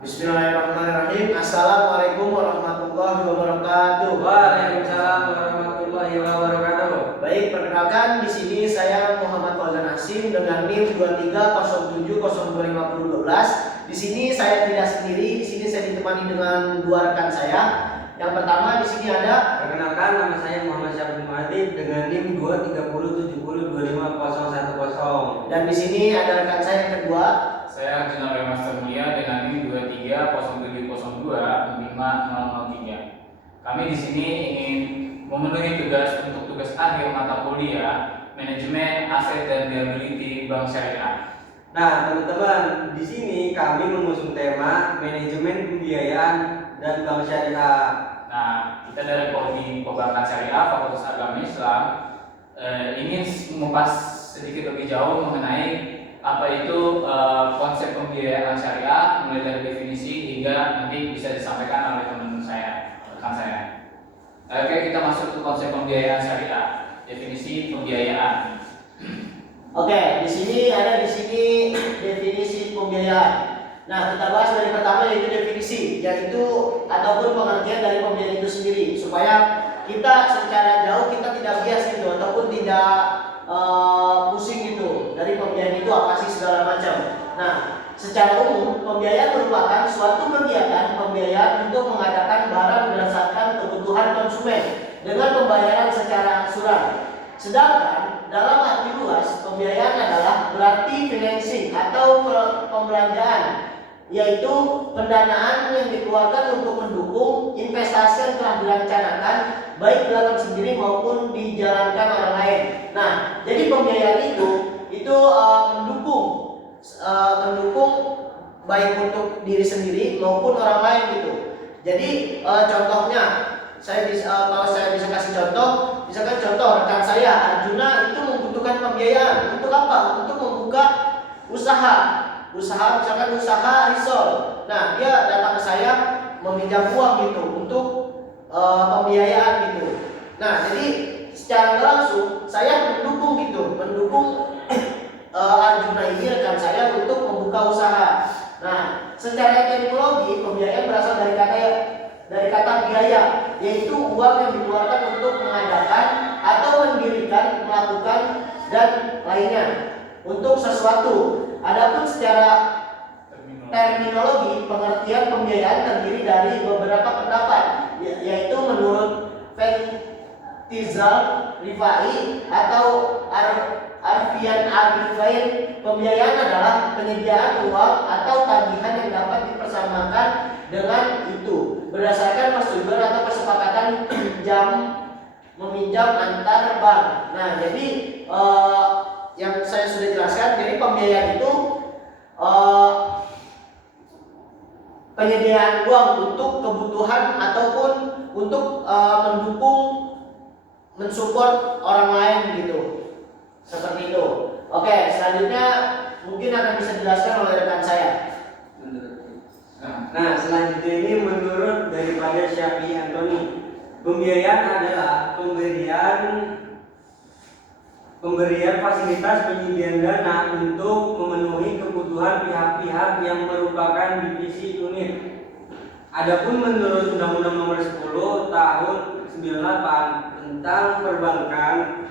Bismillahirrahmanirrahim. Assalamualaikum warahmatullahi wabarakatuh. Waalaikumsalam warahmatullahi wabarakatuh. Baik, perkenalkan di sini saya Muhammad Fauzan Hasim dengan NIM 2307025012. Di sini saya tidak sendiri, di sini saya ditemani dengan dua rekan saya. Yang pertama di sini ada. Perkenalkan, nama saya Muhammad Syafri Muhammad dengan NIM 23070251010. Dan di sini ada rekan saya yang kedua. Saya Arjuna Master Mulia dengan NIM 2307025003. Kami di sini ingin memenuhi tugas untuk tugas akhir mata kuliah Manajemen Aset dan Liability Bank Syariah. Nah, teman-teman, di sini kami mengusung tema manajemen pembiayaan dan bank syariah. Nah, kita dari Prodi Perbankan Syariah Fakultas Agama Islam ingin mengupas sedikit lebih jauh mengenai apa itu konsep pembiayaan syariah, mulai dari definisi hingga nanti bisa disampaikan oleh teman saya, rekan saya. Oke, kita masuk ke konsep pembiayaan syariah. Definisi pembiayaan. Oke, di sini definisi pembiayaan. Nah, kita bahas dari pertama yaitu definisi, yaitu ataupun pengertian dari pembiayaan itu sendiri, supaya kita secara jauh kita tidak bias gitu ataupun tidak pusing gitu dari pembiayaan itu apa sih segala macam. Nah, secara umum pembiayaan merupakan suatu kegiatan pembiayaan untuk mengadakan barang berdasarkan kebutuhan konsumen dengan pembayaran secara angsuran. Sedangkan dalam arti luas pembiayaan adalah berarti financing atau pembelanjaan, yaitu pendanaan yang dikeluarkan untuk mendukung investasi yang telah direncanakan baik dilakukan sendiri maupun dijalankan orang lain. Nah, jadi pembiayaan itu mendukung baik untuk diri sendiri maupun orang lain gitu. Jadi contohnya kalau saya bisa kasih contoh, misalkan contoh rekan saya Arjuna itu membutuhkan pembiayaan untuk apa? Untuk membuka usaha misalkan usaha risol. Nah, dia datang ke saya meminjam uang gitu untuk pembiayaan gitu. Nah, jadi secara langsung saya mendukung Arjuna ini rekan saya untuk membuka usaha. Nah, secara etimologi pembiayaan berasal dari kata biaya, yaitu uang yang dikeluarkan untuk mengadakan atau mendirikan, melakukan dan lainnya untuk sesuatu. Adapun secara terminologi pengertian pembiayaan terdiri dari beberapa pendapat, yaitu menurut Tizal Rifai atau Arfian Arifain, pembiayaan adalah penyediaan uang atau tagihan yang dapat dipersamakan dengan itu berdasarkan persetujuan atau kesepakatan meminjam antar bank. Nah, jadi yang saya sudah jelaskan, jadi pembiayaan itu penyediaan uang untuk kebutuhan ataupun untuk mendukung, mensupport orang lain gitu, seperti itu. Oke, selanjutnya mungkin akan bisa dijelaskan oleh rekan saya. Nah, selanjutnya ini menurut daripada Syafi'i Antoni, pembiayaan adalah pemberian fasilitas penyediaan dana untuk memenuhi kebutuhan pihak-pihak yang merupakan divisi unit. Adapun menurut Undang-Undang Nomor 10 Tahun 98 tentang perbankan,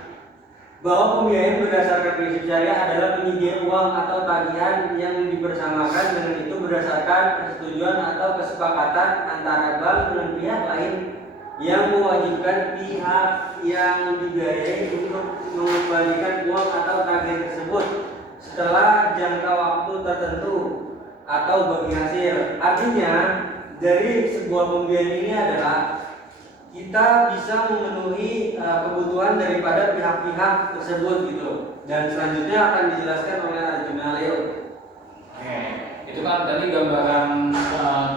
bahwa pembiayaan berdasarkan prinsip syariah adalah penyedia uang atau tagihan yang dipersamakan dengan itu berdasarkan persetujuan atau kesepakatan antara bank dengan pihak lain yang mewajibkan pihak yang dibiayai untuk mengembalikan uang atau tagihan tersebut setelah jangka waktu tertentu atau bagi hasil. Artinya dari sebuah pembiayaan ini adalah kita bisa memenuhi kebutuhan daripada pihak-pihak tersebut gitu. Dan selanjutnya akan dijelaskan oleh Arjuna Leo. Oke, itu kan tadi gambaran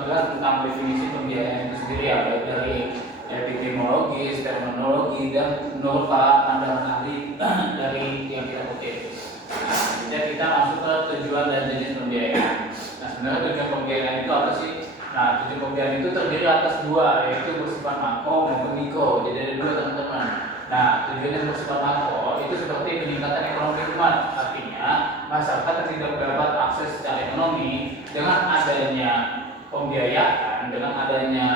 jelas tentang definisi pembiayaan itu sendiri ya, baik dari epistemologi, terminologi, dan menurut para pandangan ahli dari yang kita kutip. Nah, jadi kita masuk ke tujuan dan jenis pembiayaan. Nah, sebenarnya tujuan pembiayaan itu apa sih? Nah, tujuan pembiayaan itu terdiri atas dua, yaitu bersifat makro maupun mikro. Jadi ada dua, teman-teman. Nah, tujuan yang bersifat makro itu seperti peningkatan ekonomi umat. Artinya, masyarakat tidak mendapat akses secara ekonomi dengan adanya pembiayaan dengan adanya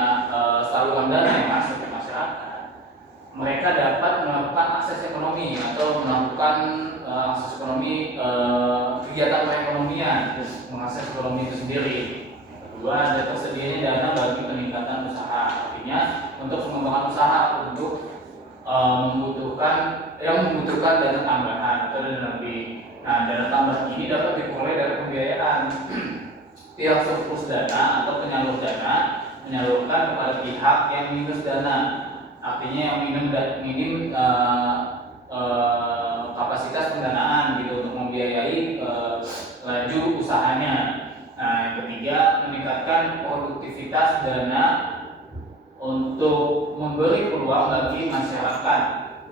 saluran dana yang masuk ke masyarakat, mereka dapat melakukan akses ekonomi atau melakukan akses ekonomi, kegiatan perekonomian, mengakses ekonomi itu sendiri. Yang kedua, ada tersedianya dana bagi peningkatan usaha, artinya untuk pengembangan usaha untuk membutuhkan dana tambahan atau dana lebih. Nah, dana tambahan ini dapat diperoleh dari pembiayaan. Pihak surplus dana atau penyalur dana menyalurkan kepada pihak yang minus dana, artinya yang minim kapasitas pendanaan gitu untuk membiayai laju usahanya. Nah, yang ketiga, meningkatkan produktivitas dana untuk memberi peluang bagi masyarakat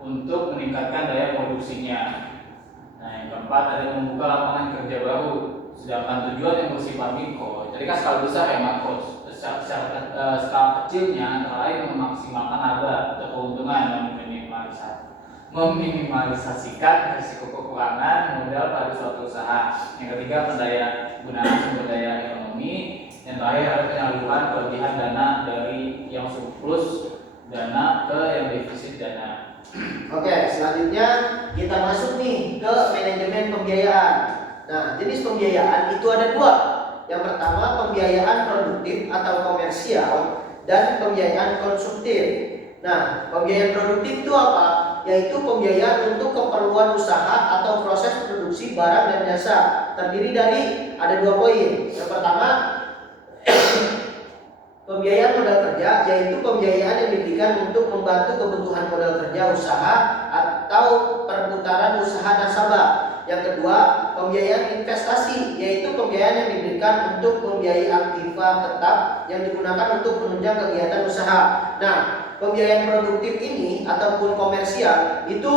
untuk meningkatkan daya produksinya. Nah, yang keempat, ada membuka lapangan kerja baru. Sedangkan tujuan yang bersifat mikro, jadi kan skala besar ya makro, skala kecilnya antara lain memaksimalkan laba atau keuntungan dan meminimalisasikan risiko kekurangan modal pada suatu usaha. Yang ketiga, pendaya gunaan sumber daya ekonomi. Yang terakhir, ada penyaluran kelebihan dana dari yang surplus dana ke yang defisit dana. Oke, selanjutnya kita masuk nih ke manajemen pembiayaan. Nah, jenis pembiayaan itu ada dua. Yang pertama, pembiayaan produktif atau komersial, dan pembiayaan konsumtif. Nah, pembiayaan produktif itu apa? Yaitu pembiayaan untuk keperluan usaha atau proses produksi barang dan jasa. Terdiri dari ada dua poin. Yang pertama, pembiayaan modal kerja, yaitu pembiayaan yang diberikan untuk membantu kebutuhan modal kerja usaha atau perputaran usaha nasabah. Yang kedua, pembiayaan investasi, yaitu pembiayaan yang diberikan untuk membiayai aktiva tetap yang digunakan untuk menunjang kegiatan usaha. Nah, pembiayaan produktif ini ataupun komersial itu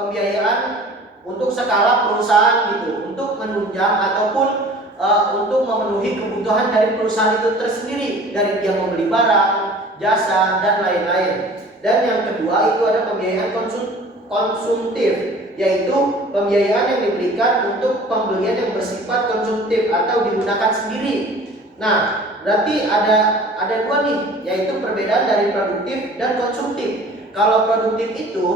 pembiayaan untuk skala perusahaan gitu, untuk menunjang ataupun untuk memenuhi kebutuhan dari perusahaan itu tersendiri, dari dia membeli barang, jasa, dan lain-lain. Dan yang kedua itu ada pembiayaan konsumtif, yaitu pembiayaan yang diberikan untuk pembelian yang bersifat konsumtif atau digunakan sendiri. Nah, berarti ada dua nih, yaitu perbedaan dari produktif dan konsumtif. Kalau produktif itu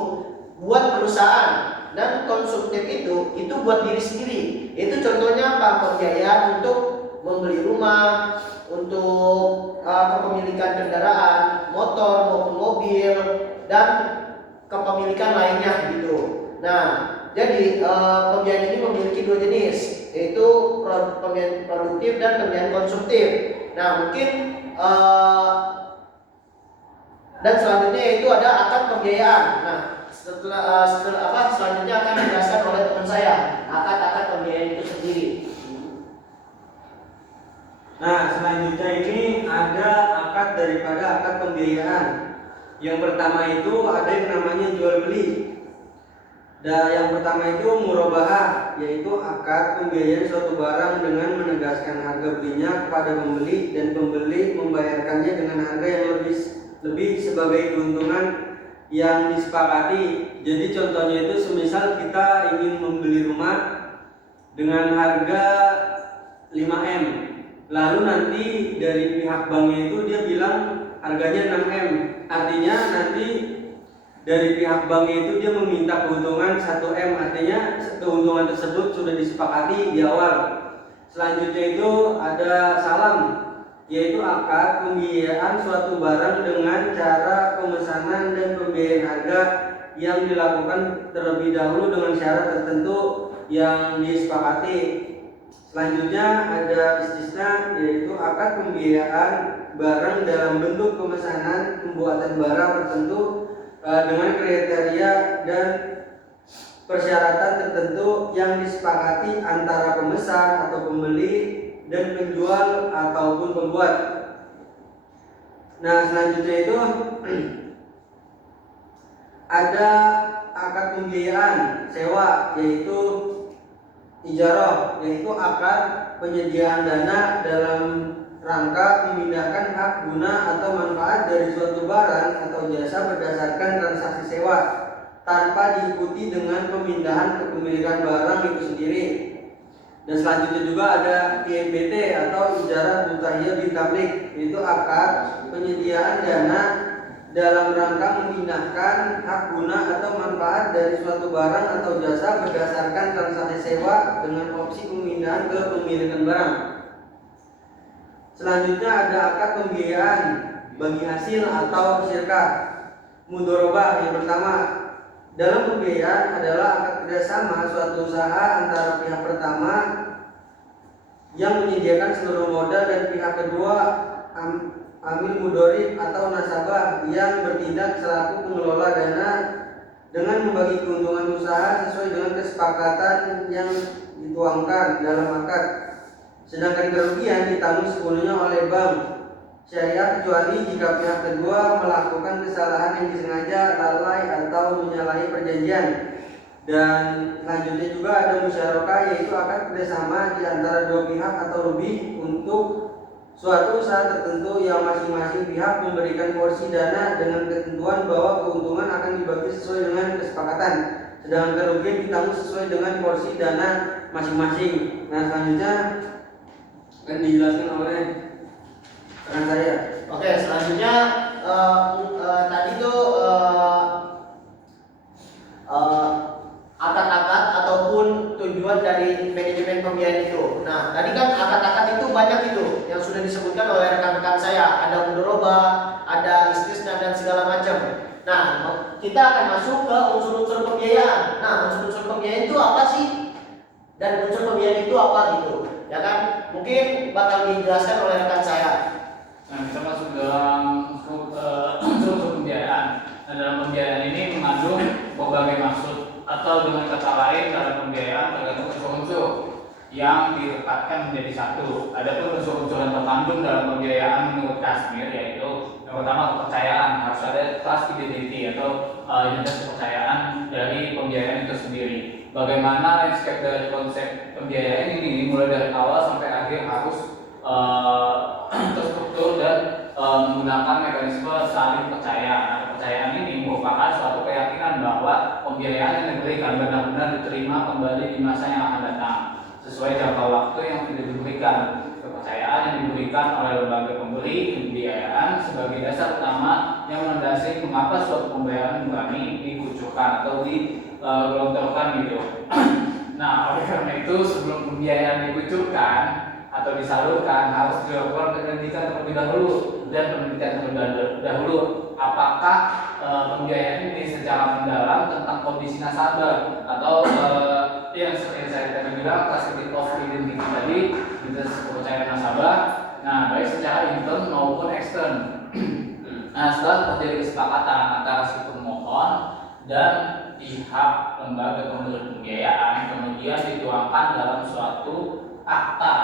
buat perusahaan, dan konsumtif itu buat diri sendiri. Itu contohnya apa? Pembiayaan untuk membeli rumah, untuk kepemilikan kendaraan, motor maupun mobil, dan kepemilikan lainnya gitu. Nah, jadi pembiayaan ini memiliki dua jenis, yaitu pembiayaan produktif dan pembiayaan konsumtif. Nah, mungkin dan selanjutnya itu ada akad pembiayaan. Nah, selanjutnya akan dijelaskan oleh teman saya akad pembiayaan itu sendiri. Nah, selanjutnya ini ada akad daripada akad pembiayaan. Yang pertama itu ada yang namanya jual beli. Dan yang pertama itu murabahah, yaitu akad pembiayaan suatu barang dengan menegaskan harga belinya kepada pembeli dan pembeli membayarkannya dengan harga yang lebih sebagai keuntungan yang disepakati. Jadi contohnya itu semisal kita ingin membeli rumah dengan harga 5M, lalu nanti dari pihak banknya itu dia bilang harganya 6M. Artinya nanti dari pihak banknya itu dia meminta keuntungan 1M, artinya keuntungan tersebut sudah disepakati di awal. Selanjutnya itu ada salam, yaitu akad pembiayaan suatu barang dengan cara pemesanan dan pembiayaan harga yang dilakukan terlebih dahulu dengan syarat tertentu yang disepakati. Selanjutnya ada istisna, yaitu akad pembiayaan barang dalam bentuk pemesanan pembuatan barang tertentu dengan kriteria dan persyaratan tertentu yang disepakati antara pemesan atau pembeli dan penjual ataupun pembuat. Nah, selanjutnya itu ada akad pembiayaan sewa, yaitu ijarah, yaitu akad penyediaan dana dalam rangka memindahkan hak guna atau manfaat dari suatu barang atau jasa berdasarkan transaksi sewa tanpa diikuti dengan pemindahan kepemilikan barang itu sendiri. Dan selanjutnya juga ada IMBT atau Ijarah Mutahiyah bin Tablik, yaitu akad penyediaan dana dalam rangka memindahkan hak guna atau manfaat dari suatu barang atau jasa berdasarkan transaksi sewa dengan opsi pemindahan ke pemilikan barang. Selanjutnya ada akad pembiayaan bagi hasil atau syirkah. Mudorobah yang pertama dalam pembiayaan adalah akad kerjasama suatu usaha antara pihak pertama yang menyediakan seluruh modal dan pihak kedua amil mudorib atau nasabah yang bertindak selaku pengelola dana dengan membagi keuntungan usaha sesuai dengan kesepakatan yang dituangkan dalam akad. Sedangkan kerugian ditanggung sepenuhnya oleh bank syariah kecuali jika pihak kedua melakukan kesalahan yang disengaja, lalai atau menyalahi perjanjian. Dan selanjutnya juga ada musyarakah, yaitu akad kerjasama di antara dua pihak atau lebih untuk suatu usaha tertentu yang masing-masing pihak memberikan porsi dana dengan ketentuan bahwa keuntungan akan dibagi sesuai dengan kesepakatan, sedangkan kerugian ditanggung sesuai dengan porsi dana masing-masing. Nah, selanjutnya akan dijelaskan oleh rekan saya. Oke, selanjutnya tadi tuh akad-akad ataupun tujuan dari manajemen pembiayaan itu. Nah, tadi kan akad-akad itu banyak itu yang sudah disebutkan oleh rekan-rekan saya. Ada mudoroba, ada istisna dan segala macam. Nah, kita akan masuk ke unsur-unsur pembiayaan. Nah, unsur-unsur pembiayaan itu apa sih? Dan unsur pembiayaan itu apa gitu? Ya kan? Mungkin bakal dijelaskan oleh rekan saya. Nah, kita masuk dalam unsur pembiayaan. Nah, dalam pembiayaan ini mengandung berbagai maksud, atau dengan kata lain dalam pembiayaan tergantung unsur-unsur yang direkatkan menjadi satu. Adapun unsur-unsur yang terkandung dalam pembiayaan menurut Kasmir yaitu yang pertama kepercayaan, harus ada trust identity atau identitas kepercayaan dari pembiayaan itu sendiri. Bagaimana landscape dari konsep pembiayaan ini mulai dari awal sampai akhir harus terstruktur dan menggunakan mekanisme saling percaya. Nah, kepercayaan ini merupakan suatu keyakinan bahwa pembiayaan yang diberikan benar-benar diterima kembali di masa yang akan datang sesuai jangka waktu yang tidak diberikan. Kepercayaan yang diberikan oleh lembaga pemberi pembiayaan sebagai dasar utama yang melandasi mengapa suatu pembayaran berani dikucurkan atau digelontorkan gitu. Nah, oleh karena itu sebelum pembiayaan dikucurkan atau disalurkan harus dilakukan penyelidikan terlebih dahulu, dan penelitian terlebih dahulu apakah pembiayaan ini secara mendalam tentang kondisi nasabah atau yang seperti saya tadi bilang classification of identity tadi, identitas kepercayaan nasabah. Nah, baik secara intern maupun ekstern. Nah, setelah terjadi kesepakatan antara si pemohon dan pihak lembaga pemberi pembiayaan, kemudian dituangkan dalam suatu akta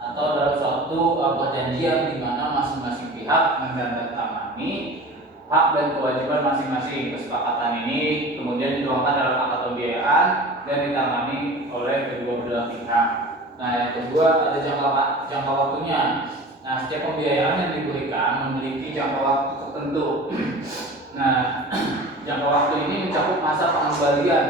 atau dalam suatu perjanjian di mana masing-masing pihak menandatangani hak dan kewajiban masing-masing. Kesepakatan ini kemudian dituangkan dalam akta pembiayaan dan ditangani oleh kedua belah pihak. Nah, yang kedua ada jangka waktunya. Nah, setiap pembiayaan yang diberikan memiliki jangka waktu tertentu. Nah, jangka waktu ini mencakup masa pengembalian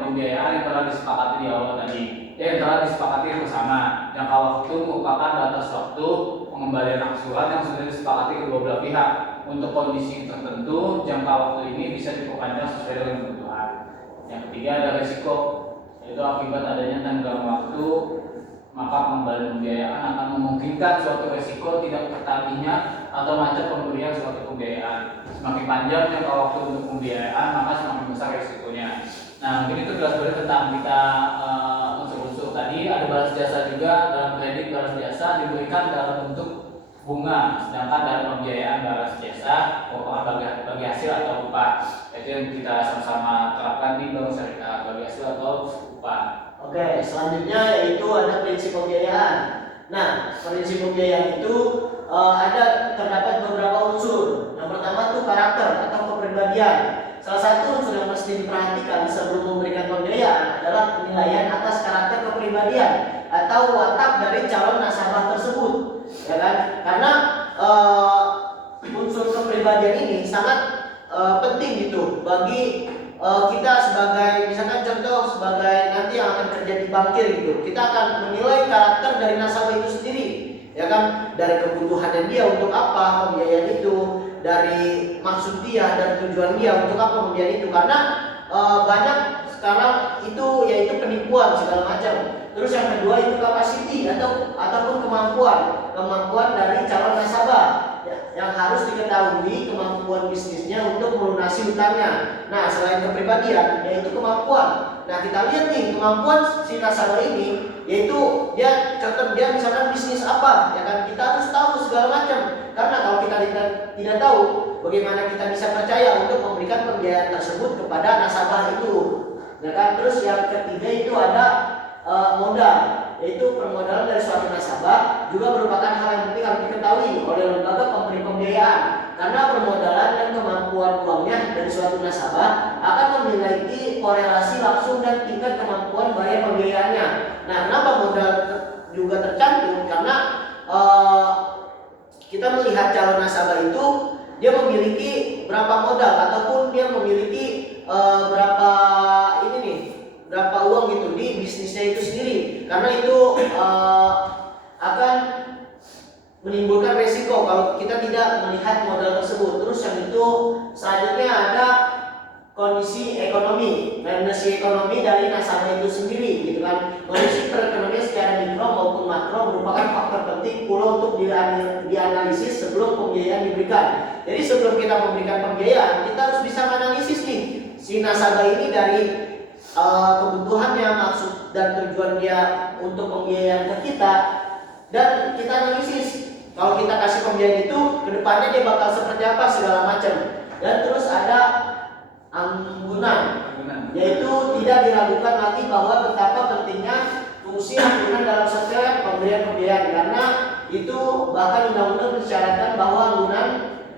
pembiayaan yang telah disepakati di awal tadi, yang telah disepakati bersama. Jangka waktu merupakan batas waktu pengembalian angsuran yang sudah disepakati kedua belah pihak. Untuk kondisi tertentu, jangka waktu ini bisa diperpanjang sesuai dengan kebutuhan. Yang ketiga ada risiko, yaitu akibat adanya tenggang waktu, maka pengembalian pembiayaan akan memungkinkan suatu risiko tidak tertagihnya atau macet pemberian suatu pembiayaan. Semakin panjang jangka waktu untuk pembiayaan, maka semakin besar risikonya. Nah, mungkin itu jelas banget tentang kita unsur-unsur tadi. Ada balas jasa juga. Dalam kredit balas jasa diberikan dalam bentuk bunga, sedangkan dalam pembiayaan balas jasa merupakan bagi hasil atau upah. Itu yang kita sama-sama terapkan di bank syariah, bagi hasil atau upah. Oke, selanjutnya yaitu ada prinsip pembiayaan. Nah, prinsip pembiayaan itu terdapat beberapa unsur. Yang pertama itu karakter atau kepribadian. Salah satu unsur yang mesti diperhatikan sebelum memberikan pembiayaan adalah penilaian atas karakter kepribadian atau watak dari calon nasabah tersebut, ya kan? Karena unsur kepribadian ini sangat penting gitu bagi kita sebagai, misalkan contoh sebagai nanti yang akan kerja di sendiri gitu. Kita akan menilai karakter dari nasabah itu sendiri, ya kan, dari kebutuhannya dia untuk apa pembiayaan itu, dari maksud dia dan tujuan dia untuk apa pembiayaan itu. Karena banyak sekarang itu yaitu penipuan segala macam. Terus yang kedua itu capacity ataupun kemampuan dari calon nasabah yang harus diketahui kemampuan bisnisnya untuk melunasi hutangnya. Nah, selain kepribadian yaitu kemampuan. Nah, kita lihat nih kemampuan si nasabah ini, yaitu dia contoh dia misalkan bisnis apa, ya kan, kita harus tahu segala macam. Karena kalau kita tidak tahu, bagaimana kita bisa percaya untuk memberikan pembiayaan tersebut kepada nasabah itu, ya kan. Terus yang ketiga itu ada modal, yaitu permodalan dari suatu nasabah juga merupakan hal yang penting harus diketahui oleh lembaga pemberi pembiayaan. Karena permodalan dan kemampuan uangnya dari suatu nasabah akan memiliki korelasi langsung dan tingkat kemampuan bayar pembiayaannya. Nah, kenapa modal juga tercantum? Karena kita melihat calon nasabah itu dia memiliki berapa modal ataupun dia memiliki berapa uang gitu di bisnisnya itu sendiri. Karena itu akan menimbulkan resiko kalau kita tidak melihat modal tersebut. Terus yang itu selanjutnya ada kondisi ekonomi dari nasabah itu sendiri, gitu kan. Kondisi perekonomian secara mikro maupun makro merupakan faktor penting pula untuk dianalisis sebelum pembiayaan diberikan. Jadi sebelum kita memberikan pembiayaan, kita harus bisa menganalisis nih si nasabah ini dari kebutuhannya, maksud dan tujuan dia untuk pembiayaan ke kita, dan kita analisis kalau kita kasih pembiayaan itu kedepannya dia bakal seperti apa segala macam. Dan terus ada anggunan, yaitu tidak diragukan lagi bahwa betapa pentingnya fungsi anggunan dalam setiap pemberian pembiayaan, karena itu bahkan undang-undang mensyaratkan bahwa anggunan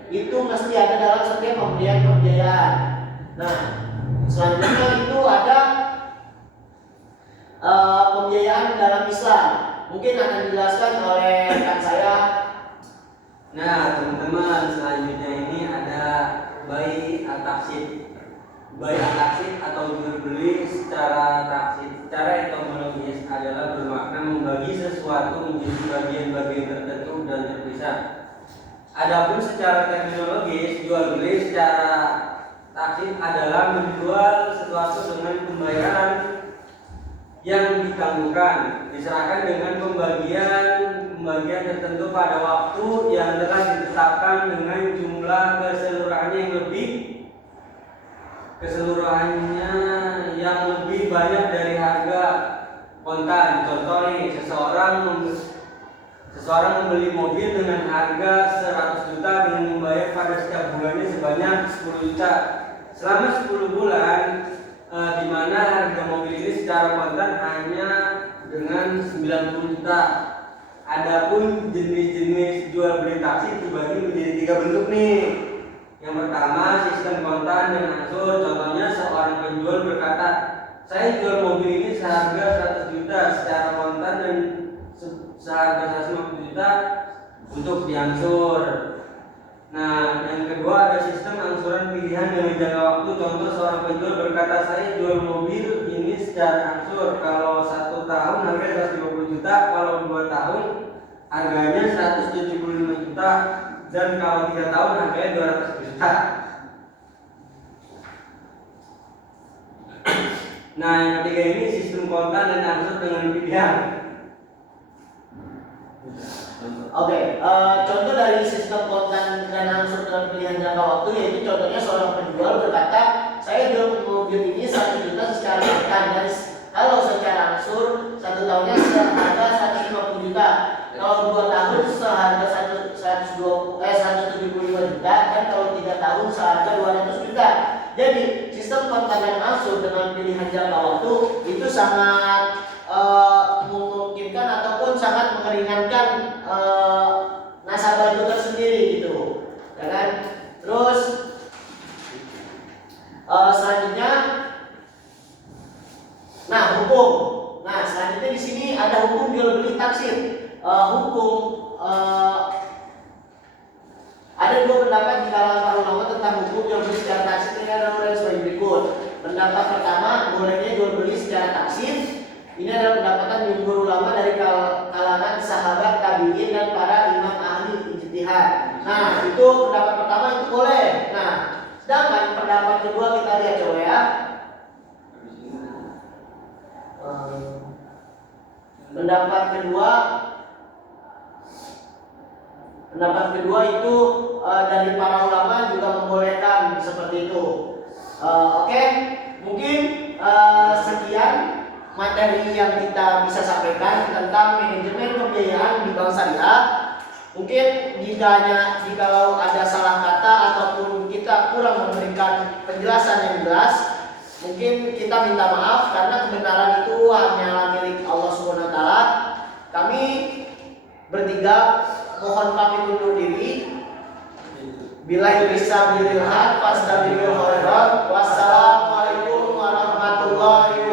itu mesti ada dalam setiap pemberian pembiayaan. Nah, selanjutnya itu ada pembiayaan dalam Islam. Mungkin akan dijelaskan oleh rekan saya. Nah, teman-teman, selanjutnya ini ada bai at-taksid. Bai at-taksid atau jual beli secara taksid, secara etimologis adalah bermakna membagi sesuatu menjadi bagian-bagian tertentu dan terpisah. Adapun secara terminologis, jual beli secara taksid adalah menjual sesuatu dengan pembayaran yang ditangguhkan, diserahkan dengan pembagian tertentu pada waktu yang telah ditetapkan dengan jumlah keseluruhannya yang lebih banyak dari harga kontan. Contoh nih, seseorang membeli mobil dengan harga 100 juta dengan membayar pada setiap bulannya sebanyak 10 juta selama 10 bulan, di mana harga mobil ini secara kontan hanya dengan 90 juta. Adapun jenis-jenis jual beli taksi dibagi menjadi 3 bentuk nih. Yang pertama, sistem kontan dan angsur. Contohnya seorang penjual berkata, saya jual mobil ini seharga 100 juta secara kontan dan seharga 150 juta untuk diangsur. Nah, yang kedua ada sistem angsuran pilihan dengan jangka waktu. Contoh, seorang penjual berkata, saya jual mobil ini secara angsur. Kalau 1 tahun harganya 150 juta, kalau 2 tahun harganya 175 juta, dan kalau 3 tahun harganya 200 juta. Nah, yang ketiga ini sistem kontan dan angsur dengan pilihan. Oke, contoh dari sistem kontan dan angsur dengan pilihan jangka waktu, yaitu contohnya seorang penjual berkata, saya jual mobil ini 1 juta secara kontan, dan kalau secara angsur 1 tahunnya seharga 150 juta, kalau 2 tahun seharga 175 juta, dan kalau 3 tahun seharga 200 juta. Jadi sistem kontan dan angsur dengan pilihan jangka waktu itu sangat memungkinkan ataupun sangat meringankan nasabah itu tersendiri gitu, ya kan. Terus selanjutnya, hukum. Nah, selanjutnya di sini ada hukum jual beli taksir. Ada 2 pendapat di kalangan para ulama tentang hukum jual beli secara taksir. Ini ada sebagai berikut. Pendapat pertama, bolehnya jual beli secara taksir. Ini adalah pendapatan jumhur ulama dari kalangan sahabat, tabi'in dan para imam ahli ijtihad. Nah, itu pendapat pertama itu boleh. Nah, sedangkan pendapat kedua kita lihat coba ya. Pendapat kedua itu dari para ulama juga membolehkan seperti itu. Oke, mungkin sekian materi yang kita bisa sampaikan tentang manajemen pembiayaan di bank syariah. Mungkin jikalau ada salah kata ataupun kita kurang memberikan penjelasan yang jelas, mungkin kita minta maaf karena kebenaran itu hanyalah milik Allah Subhanahu wa taala. Kami bertiga mohon pamit undur diri. Billahi bisa bililhan, fastabiqul khairat. Wassalamualaikum warahmatullahi wabarakatuh.